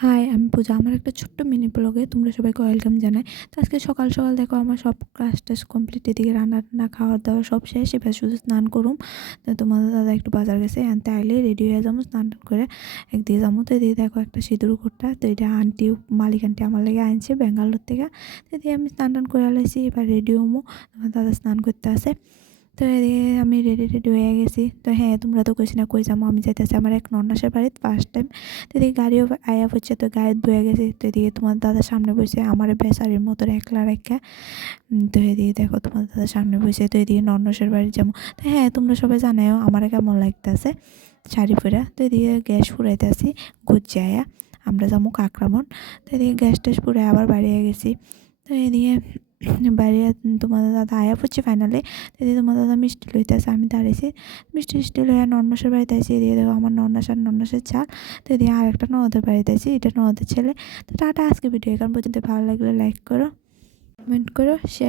High, আমি পূজা। আমার একটা ছোট্ট মিনি ব্লগে তোমরা সবাইকে ওয়েলকাম জানাই। তো আজকে সকাল সকাল দেখো আমার সব কাজ-টাজ কমপ্লিট, এদিকে রান্না-টান্না, খাওয়া-দাওয়া সব শেষ। এবার শুধু স্নান করুম। তো তোমাদের দাদা একটু বাজার গেছে, আনতে আইলে রেডি হয়ে যাবো স্নান-টান করে একদিকে যাবো। তো এদিকে দেখো একটা সিঁদুর ঘোরটা, তো এটা মালিক আন্টি আমার লেগে আনছে ব্যাঙ্গালোর থেকে। তো এদিকে আমি স্নান-টান করে আলাইছি, এবার রেডি হমু। তোমার দাদা স্নান করতে আসে। তো এদিকে আমি রেডি হয়ে গেছি। তো হ্যাঁ, তোমরা তো কইছি না কই যাবো, আমি যাইতেছি আমার এক নন্নাসের বাড়িতে ফার্স্ট টাইম। তো এদিকে গাড়িও আয়া পড়ছে, তো গাড়ি বয়ে গেছে। তো এদিকে তোমার দাদার সামনে বসে আমার বেচারির মতো একলা রেখা। তো এদিকে দেখো তোমার দাদার সামনে বসে। তো এদিকে নন্নসের বাড়ি যাবো। তো হ্যাঁ, তোমরা সবাই জানাও আমার কেমন লাগতেছে শাড়ি পরা। তো এদিকে গ্যাস ফুরাইতেছি গুজ্জে আয়া আমরা যাবো কাকরামন। তো এদিকে গ্যাস ট্যাস পুরাই আবার বাড়িয়ে গেছি। তো এদিকে বাইরে তোমাদের দাদা আয়া পড়ছে ফাইনালি। তো এদিকে তোমার দাদা মিষ্টি লইতেছে, আমি দাঁড়িয়েছি মিষ্টি লইয়া নন্নসের বাড়িতে আছি। এদিকে দেখো আমার নন্নাস আর নন্নাসের চাল। তো এদিকে আরেকটা ননদের বাড়িতে আছি, এটা ননদের ছেলে। তো টাটা, আজকে ভিডিও এখান পর্যন্ত। ভালো লাগলে লাইক করো, কমেন্ট করো, শেয়ার।